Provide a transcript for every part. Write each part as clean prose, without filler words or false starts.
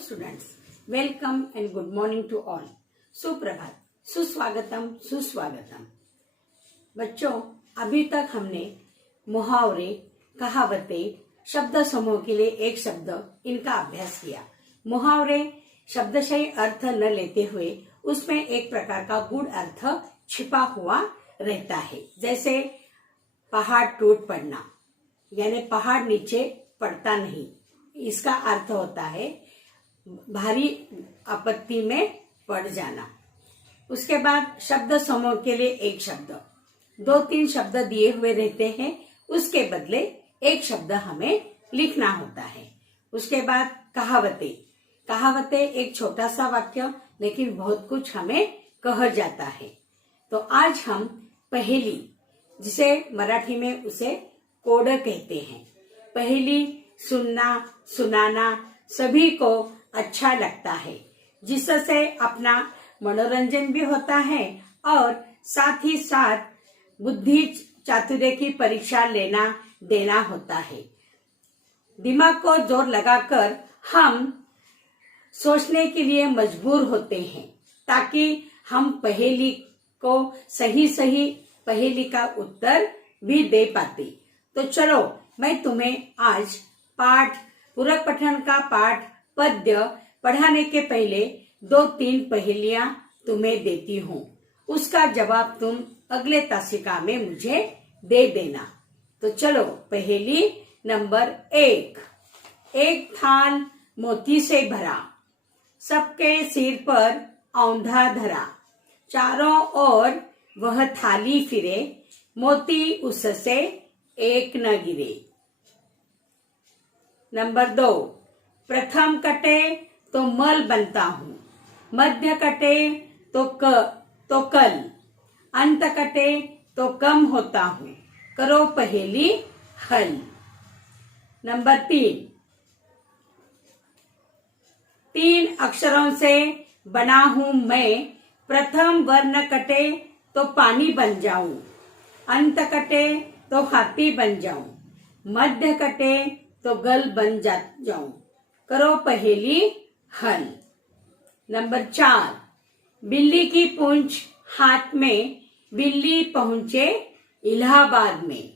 students, welcome and good morning to all. सुप्रभात, सुस्वागतम, सुस्वागतम। बच्चों, अभी तक हमने मुहावरे, कहावतें, शब्द समूह के लिए एक शब्द इनका अभ्यास किया। मुहावरे शब्दशः अर्थ न लेते हुए उसमें एक प्रकार का गूढ़ अर्थ छिपा हुआ रहता है। जैसे पहाड़ टूट पड़ना, यानी पहाड़ नीचे पड़ता नहीं, इसका अर्थ होता है भारी आपत्ति में पड़ जाना। उसके बाद शब्द समूह के लिए एक शब्द, 2-3 शब्द दिए हुए रहते हैं, उसके बदले एक शब्द हमें लिखना होता है। उसके बाद कहावतें, कहावतें एक छोटा सा वाक्य लेकिन बहुत कुछ हमें कह जाता है। तो आज हम पहेली, जिसे मराठी में उसे कोड कहते हैं, पहेली सुनना सुनाना सभी को अच्छा लगता है, जिससे अपना मनोरंजन भी होता है और साथ ही साथ बुद्धि चातुर्य की परीक्षा लेना देना होता है। दिमाग को जोर लगाकर हम सोचने के लिए मजबूर होते हैं ताकि हम पहेली को सही पहेली का उत्तर भी दे पाते। तो चलो मैं तुम्हें आज पूरक पठन का पाठ पद्य पढ़ाने के पहले 2-3 पहेलियां तुम्हें देती हूँ। उसका जवाब तुम अगले तासिका में मुझे दे देना। तो चलो पहेली नंबर 1। एक थाल मोती से भरा, सबके सिर पर औंधा धरा, चारों ओर वह थाली फिरे, मोती उससे एक न गिरे। नंबर 2। प्रथम कटे तो मल बनता हूँ, मध्य कटे तो कल, अंत कटे तो कम होता हूँ, करो पहेली हल। नंबर 3 अक्षरों से बना हूँ मैं, प्रथम वर्ण कटे तो पानी बन जाऊं, अंत कटे तो हाथी बन जाऊं, मध्य कटे तो गल बन जाऊं, करो पहेली हल। नंबर 4। बिल्ली की पूंछ हाथ में, बिल्ली पहुंचे इलाहाबाद में।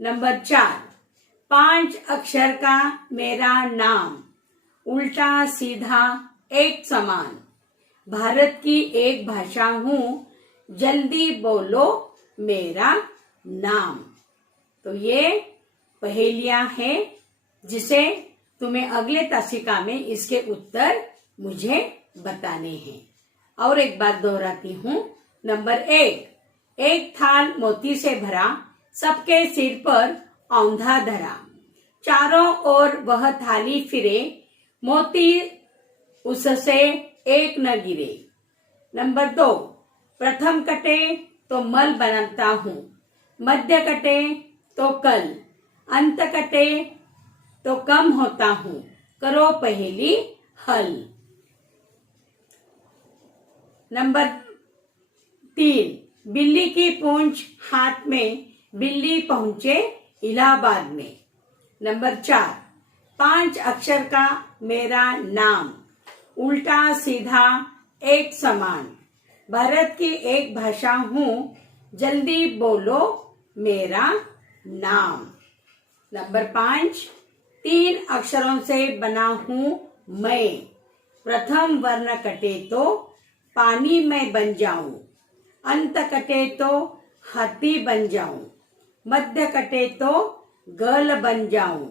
नंबर 4। 5 अक्षर का मेरा नाम, उल्टा सीधा एक समान, भारत की एक भाषा हूँ, जल्दी बोलो मेरा नाम। तो ये पहेलियां हैं जिसे तुम्हें अगले तासिका में इसके उत्तर मुझे बताने हैं। और एक बार दोहराती हूँ। नंबर 1। एक थाल मोती से भरा, सबके सिर पर औंधा धरा, चारों ओर वह थाली फिरे, मोती उससे एक न गिरे। नंबर 2। प्रथम कटे तो मल बनाता हूँ, मध्य कटे तो कल, अंत कटे तो कम होता हूँ, करो पहेली हल। नंबर 3। बिल्ली की पूंछ हाथ में, बिल्ली पहुंचे इलाहाबाद में। नंबर 4। 5 अक्षर का मेरा नाम, उल्टा सीधा एक समान, भारत की एक भाषा हूँ, जल्दी बोलो मेरा नाम। नंबर 5। 3 अक्षरों से बना हूँ मैं, प्रथम वर्ण कटे तो पानी में बन जाऊं, अंत कटे तो हाथी बन जाऊं, मध्य कटे तो गल बन जाऊं,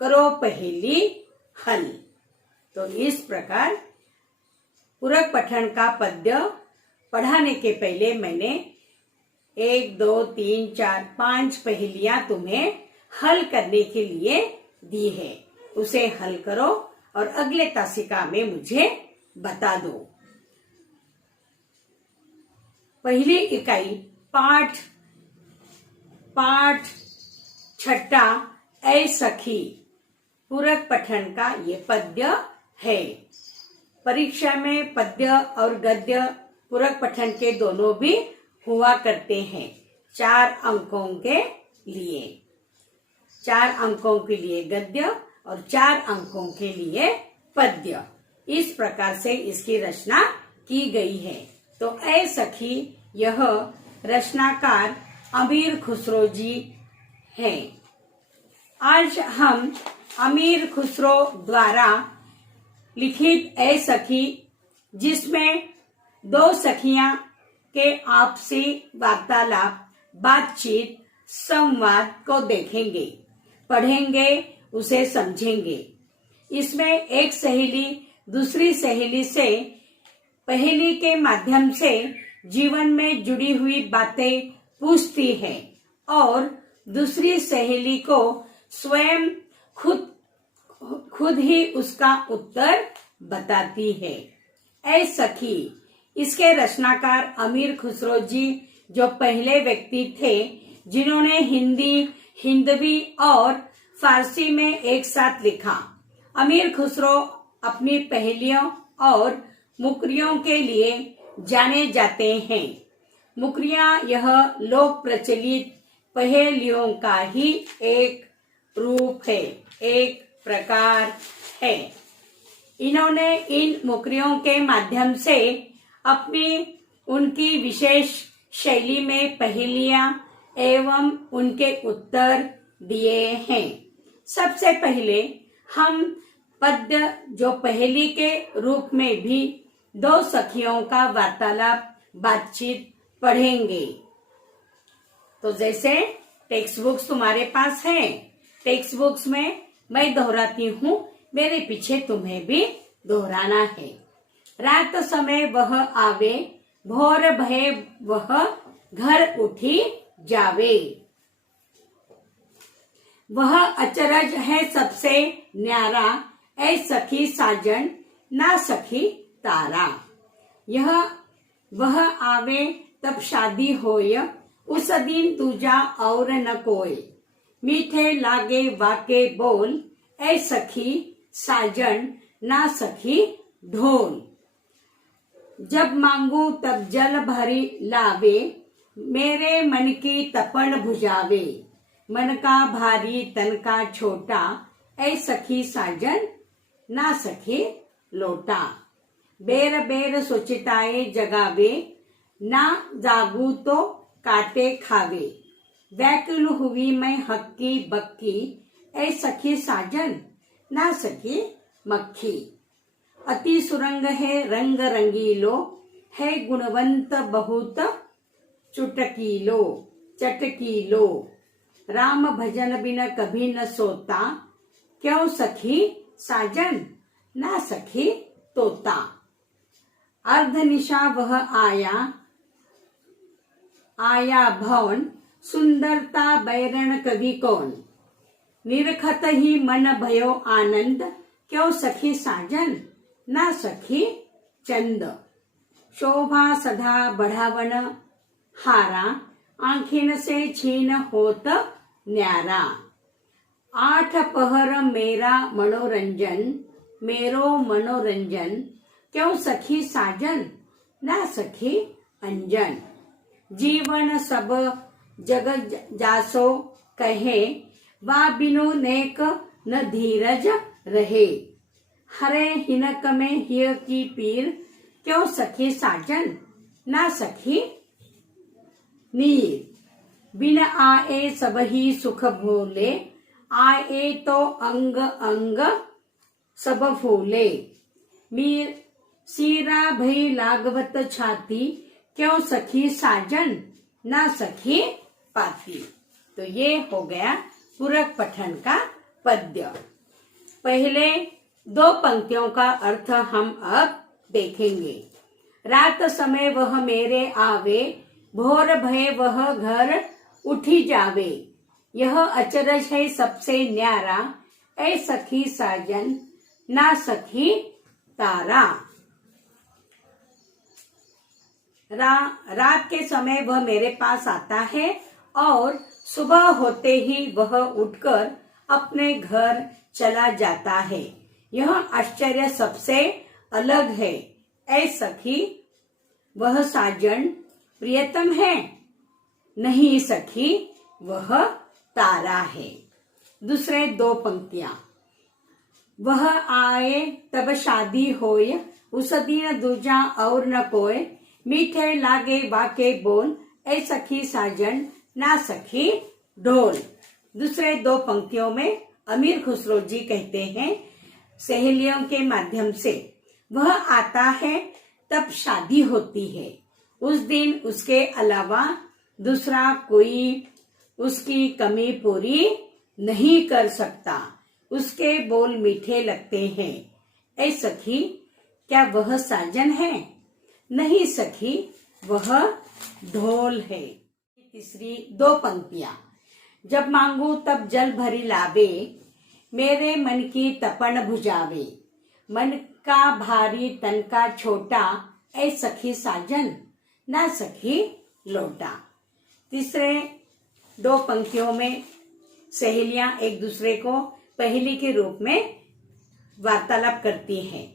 करो पहेली हल। तो इस प्रकार पूरक पठन का पद्य पढ़ाने के पहले मैंने 1, 2, 3, 4, 5 पहेलियां तुम्हें हल करने के लिए दी है। उसे हल करो और अगले तासिका में मुझे बता दो। पहली इकाई पाठ 6 ऐ सखी, पूरक पठन का ये पद्य है। परीक्षा में पद्य और गद्य पूरक पठन के दोनों भी हुआ करते हैं। 4 अंकों के लिए, 4 अंकों के लिए गद्य और 4 अंकों के लिए पद्य। इस प्रकार से इसकी रचना की गई है। तो ऐ सखी, यह रचनाकार अमीर खुसरो जी हैं। आज हम अमीर खुसरो द्वारा लिखित ऐ सखी, जिसमें दो सखियां के आपसी वार्तालाप, बातचीत, संवाद को देखेंगे, पढ़ेंगे, उसे समझेंगे। इसमें एक सहेली दूसरी सहेली से पहेली के माध्यम से जीवन में जुड़ी हुई बातें पूछती है और दूसरी सहेली को स्वयं खुद ही उसका उत्तर बताती है। ऐ सखी, इसके रचनाकार अमीर खुसरो जी जो पहले व्यक्ति थे जिन्होंने हिंदी, हिंदवी और फारसी में एक साथ लिखा। अमीर खुसरो अपनी पहेलियों और मुकरियों के लिए जाने जाते हैं। मुकरियां यह लोक प्रचलित पहेलियों का ही एक रूप है, एक प्रकार है। इन्होंने इन मुकरियों के माध्यम से उनकी विशेष शैली में पहेलियां एवं उनके उत्तर दिए हैं। सबसे पहले हम पद्य जो पहेली के रूप में भी दो सखियों का वार्तालाप, बातचीत पढ़ेंगे। तो जैसे टेक्स्ट बुक्स तुम्हारे पास हैं, टेक्स्ट बुक्स में मैं दोहराती हूँ, मेरे पीछे तुम्हें भी दोहराना है। रात समय वह आवे, भोर भये वह घर उठी जावे। वह अचरज है सबसे न्यारा, ऐ सखी साजन ना सखी तारा। वह आवे तब शादी होय, उस दिन दूजा और न कोई। मीठे लागे वाके बोल, ऐ सखी साजन ना सखी ढोल। जब मांगू तब जल भरी लावे, मेरे मन की तपन बुझावे। मन का भारी तन का छोटा, ऐ सखी साजन ना सखी लोटा। बेर बेर सोचिताए जगावे, ना जागू तो काटे खावे। व्याकुल हुई मैं हक्की बक्की, ऐ सखी साजन ना सखी मक्खी। अति सुरंग है रंग रंगीलो, है गुणवंत बहुत चुटकीलो चटकीलो। राम भजन बिन कभी न सोता, क्यों सखी साजन ना सखी तोता। अर्धनिशा वह आया भवन, सुंदरता बैरण कवि कौन। निरखत ही मन भयो आनंद, क्यों सखी साजन ना सखी चंद। शोभा सदा बढ़ावन हारा, आँखिन से छीन होत न्यारा। आठ पहर मेरा मेरो मनोरंजन, क्यों सखी साजन ना सखी अंजन। जीवन सब जग जासो कहे, वा बिनु नेक न धीरज रहे। हरे हिनक में हिय की पीर, क्यों सखी साजन ना सखी नीर। बिन आए सब ही सुख भूले, आए तो अंग अंग सब फूले। मीर सीरा भई लागवत छाती, क्यों सखी साजन ना सखी पाती। तो ये हो गया पूरक पठन का पद्य। पहले दो पंक्तियों का अर्थ हम अब देखेंगे। रात समय वह मेरे आवे, भोर भये वह घर उठी जावे। यह अचरज है सबसे न्यारा, ऐ सखी साजन ना सखी तारा। रात के समय वह मेरे पास आता है और सुबह होते ही वह उठकर अपने घर चला जाता है। यह आश्चर्य सबसे अलग है। ऐ सखी, वह साजन प्रियतम है, नहीं सखी वह तारा है। दूसरे दो पंक्तियां। वह आए तब शादी होय, उस दिन दूजा और न कोय, मीठे लागे वाके बोल, ऐ सखी साजन ना सखी ढोल। दूसरे दो पंक्तियों में अमीर खुसरो जी कहते हैं सहेलियों के माध्यम से, वह आता है तब शादी होती है, उस दिन उसके अलावा दूसरा कोई उसकी कमी पूरी नहीं कर सकता, उसके बोल मीठे लगते हैं। ऐ सखी क्या वह साजन है? नहीं सखी, वह ढोल है। तीसरी दो पंक्तियां, जब मांगू तब जल भरी लावे, मेरे मन की तपन बुझावे, मन का भारी तन का छोटा, ऐ सखी साजन ना सखी लोटा। तीसरे दो पंक्तियों में सहेलियां एक दूसरे को पहेली के रूप में वार्तालाप करती हैं।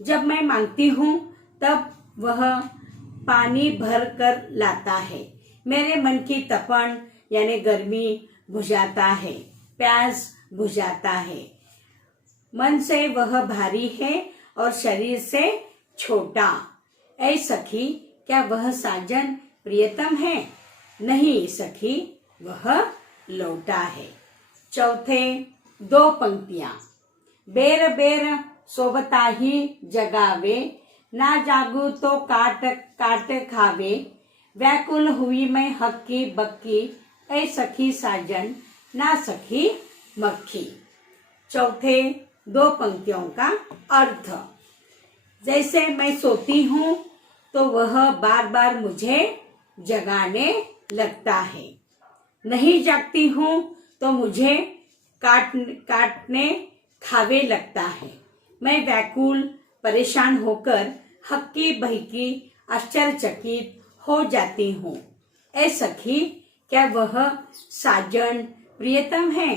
जब मैं मांगती हूँ तब वह पानी भर कर लाता है, मेरे मन की तपन यानी गर्मी बुझाता है, प्यास बुझाता है। मन से वह भारी है और शरीर से छोटा। ऐ सखी क्या वह साजन प्रियतम है? नहीं सखी, वह लौटा है। चौथे दो पंक्तियां, बेर बेर सोबता ही जगावे, ना जागू तो काट काट खावे, व्याकुल हुई मैं हक्की बक्की, ऐ सखी साजन ना सखी मक्खी। चौथे दो पंक्तियों का अर्थ, जैसे मैं सोती हूँ तो वह बार बार मुझे जगाने लगता है, नहीं जागती हूँ तो मुझे काटने खावे लगता है। मैं व्याकुल परेशान होकर हक्की बहकी आश्चर्यचकित हो जाती हूँ। ऐ सखी क्या वह साजन प्रियतम है?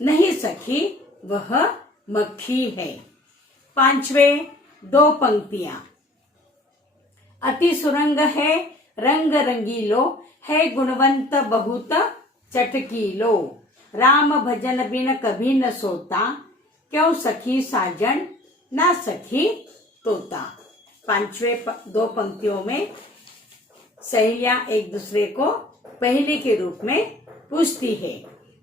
नहीं सखी, वह मक्खी है। पांचवे दो पंक्तियां, अति सुरंग है रंग रंगीलो, है गुणवंत बहुत चटकीलो, राम भजन बिन कभी न सोता, क्यों सखी साजन ना सखी तोता। पांचवे दो पंक्तियों में सहेलियां एक दूसरे को पहेली के रूप में पूछती है।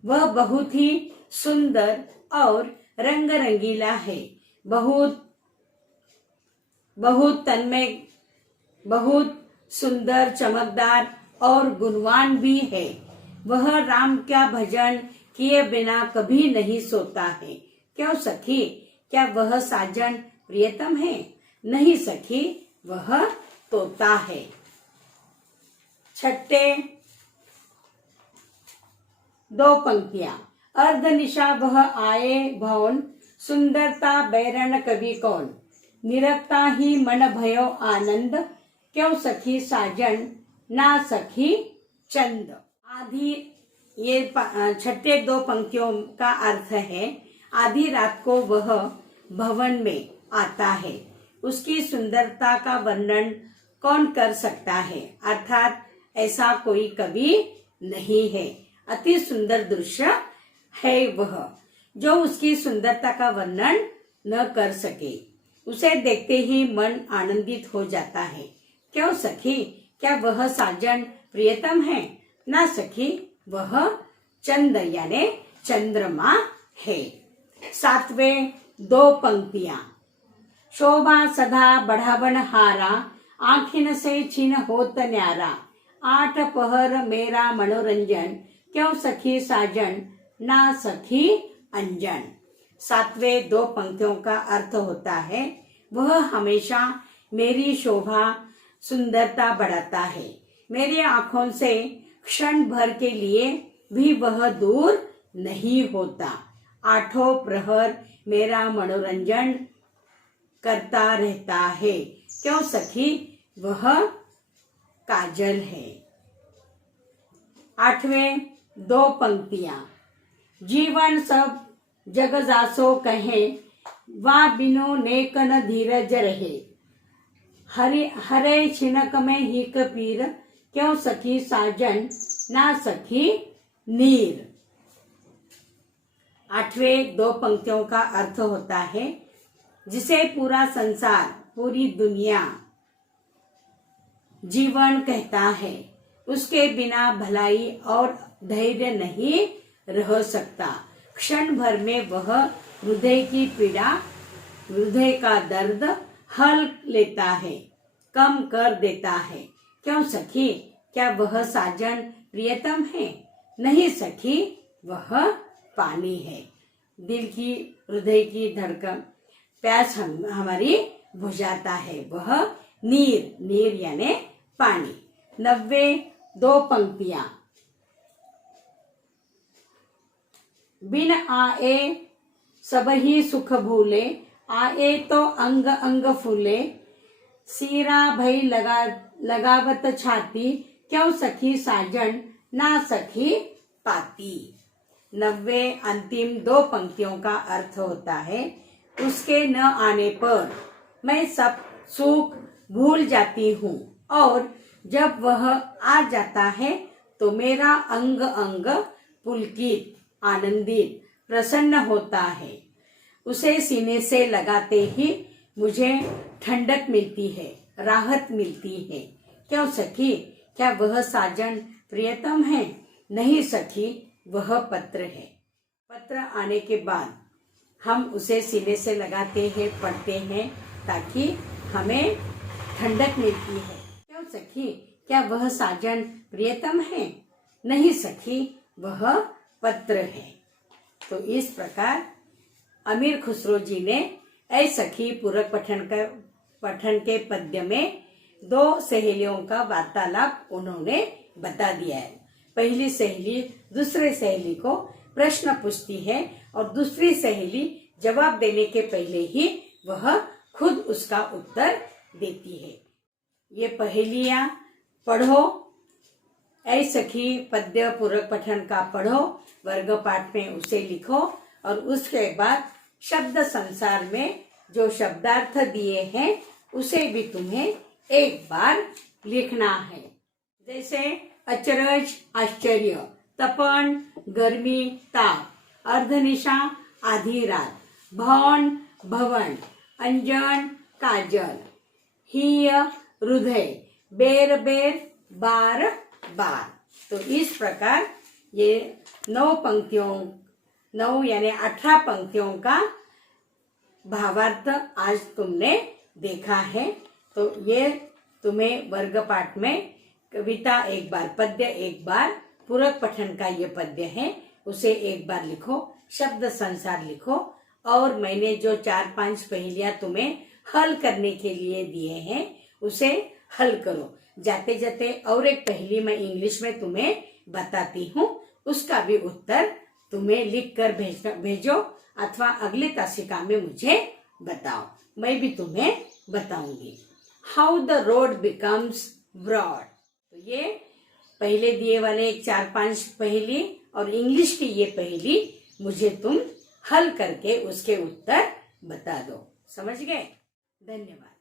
वह बहुत ही सुंदर और रंग रंगीला है, बहुत तन्मय, बहुत सुंदर, चमकदार और गुणवान भी है। वह राम का भजन किए बिना कभी नहीं सोता है। क्यों सखी क्या वह साजन प्रियतम है? नहीं सखी, वह तोता है। छठे दो पंक्तियां, अर्धनिशा वह आए भवन, सुंदरता बैरन कवि कौन, निरखता ही मन भयो आनंद, क्यों सखी साजन ना सखी चंद। आधी ये छठे दो पंक्तियों का अर्थ है, आधी रात को वह भवन में आता है, उसकी सुंदरता का वर्णन कौन कर सकता है, अर्थात ऐसा कोई कवि नहीं है। अति सुंदर दृश्य है वह, जो उसकी सुंदरता का वर्णन न कर सके, उसे देखते ही मन आनंदित हो जाता है। क्यों सखी क्या वह साजन प्रियतम है? ना सखी, वह चंद यानी चंद्रमा है। सातवें दो पंक्तियां, शोभा सदा बढ़ावन हारा, आँखिन से छिन होत न्यारा, आठ पहर मेरा मनोरंजन, क्यों सखी साजन ना सखी अंजन। सातवें दो पंक्तियों का अर्थ होता है, वह हमेशा मेरी शोभा सुंदरता बढ़ाता है, मेरी आँखों से क्षण भर के लिए भी वह दूर नहीं होता, आठों प्रहर मेरा मनोरंजन करता रहता है। क्यों सखी, वह काजल है। आठवें दो पंक्तियां, जीवन सब जग जासो कहे, वा बिनु नेक न धीरज रहे, हरे छिनक में हिक पीर, क्यों सखी साजन ना सखी नीर। 8वें 2 पंक्तियों का अर्थ होता है जिसे पूरा संसार, पूरी दुनिया जीवन कहता है, उसके बिना भलाई और धैर्य नहीं रह सकता। क्षण भर में वह हृदय की पीड़ा, हृदय का दर्द हल लेता है, कम कर देता है। क्यों सखी, क्या वह साजन प्रियतम है? नहीं सखी, वह पानी है। दिल की, हृदय की धड़कन, प्यास हमारी बुझाता है, वह नीर, नीर यानी पानी। 90 2 पंक्तियां। बिन आए सब ही सुख भूले, आए तो अंग अंग फूले, सीरा भई लगावत छाती, क्यों सखी साजन ना सखी पाती। 90 अंतिम 2 पंक्तियों का अर्थ होता है उसके न आने पर मैं सब सुख भूल जाती हूँ, और जब वह आ जाता है तो मेरा अंग अंग पुलकित, आनंदित, प्रसन्न होता है। उसे सीने से लगाते ही मुझे ठंडक मिलती है, राहत मिलती है। क्यों सखी, क्या वह साजन प्रियतम है? नहीं सखी, वह पत्र है। पत्र आने के बाद हम उसे सीने से लगाते हैं, पढ़ते हैं, ताकि हमें ठंडक मिलती है। क्यों सखी, क्या वह साजन प्रियतम है? नहीं सखी, वह पत्र है। तो इस प्रकार अमीर खुसरो जी ने ऐ सखी पूरक पठन के पद्य में 2 सहेलियों का वार्तालाप उन्होंने बता दिया है। पहली सहेली दूसरे सहेली को प्रश्न पूछती है और दूसरी सहेली जवाब देने के पहले ही वह खुद उसका उत्तर देती है। ये पहेलियां पढ़ो, ऐ सखी पद्य पूरक पठन का पढ़ो, वर्ग पाठ में उसे लिखो, और उसके बाद शब्द संसार में जो शब्दार्थ दिए हैं उसे भी तुम्हें एक बार लिखना है। जैसे अचरज, आश्चर्य, तपन, गर्मी, ताप, अर्धनिशा, आधी रात, भवन, भवन, अंजन, काजल, हीय, हृदय, बेर बेर, बार बार। तो इस प्रकार ये 9 यानी 18 पंक्तियों का भावार्थ आज तुमने देखा है। तो ये तुम्हें वर्ग पाठ में कविता एक बार, पद्य एक बार, पूरक पठन का ये पद्य है उसे एक बार लिखो, शब्द संसार लिखो, और मैंने जो 4-5 पहेलियां तुम्हें हल करने के लिए दिए हैं उसे हल करो। जाते जाते और एक पहेली मैं इंग्लिश में तुम्हें बताती हूँ, उसका भी उत्तर तुम्हें लिख कर भेजो, अथवा अगले तासिका में मुझे बताओ, मैं भी तुम्हें बताऊंगी। How the road becomes broad. तो ये पहले दिए वाले 4-5 पहेली और इंग्लिश की ये पहेली मुझे तुम हल करके उसके उत्तर बता दो। समझ गए? धन्यवाद।